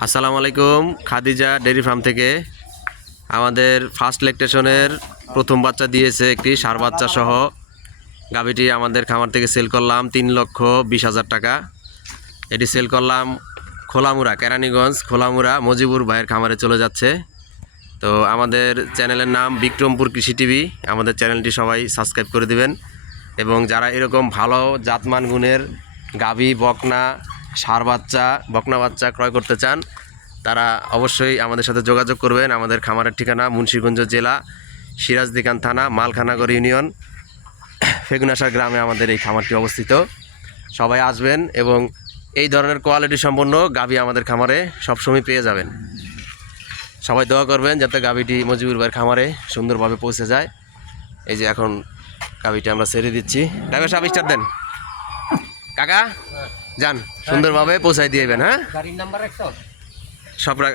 আসসালামু আলাইকুম। Khadija dairy farm থেকে আমাদের ফার্স্ট ল্যাকটেশনের প্রথম বাচ্চা দিয়েছে একটি ষাঁড় বাচ্চা সহ গাভীটি আমাদের খামার থেকে সেল করলাম 3,20,000 টাকা। এটি সেল করলাম খোলামুড়া, কেরানীগঞ্জ খোলামুড়া মজিবুর ভাইয়ের খামারে চলে যাচ্ছে। তো আমাদের চ্যানেলের নাম বিক্রমপুর কৃষি টিভি। আমাদের চ্যানেলটি সবাই সাবস্ক্রাইব করে দিবেন এবং যারা এরকম ভালো জাতমান গুণের গাভী, বকনা, ষাঁড় বাচ্চা, বকনা বাচ্চা ক্রয় করতে চান তারা অবশ্যই আমাদের সাথে যোগাযোগ করবেন। আমাদের খামারের ঠিকানা মুন্সিগঞ্জ জেলা, সিরাজদিকান থানা, মালখানাগর ইউনিয়ন, ফেগুনাশার গ্রামে আমাদের এই খামারটি অবস্থিত। সবাই আসবেন এবং এই ধরনের কোয়ালিটি সম্পন্ন গাভী আমাদের খামারে সবসময় পেয়ে যাবেন। সবাই দোয়া করবেন যাতে গাভীটি মজিবুর ভাইয়ের খামারে সুন্দরভাবে পৌঁছে যায়। এই যে এখন গাভীটি আমরা ছেড়ে দিচ্ছি। ড্রাইভার সাহেব স্টার্ট দেন। কাকা যান, সুন্দরভাবে পৌঁছায় দিয়েবেন। হ্যাঁ, গাড়ির নাম্বার 100 সব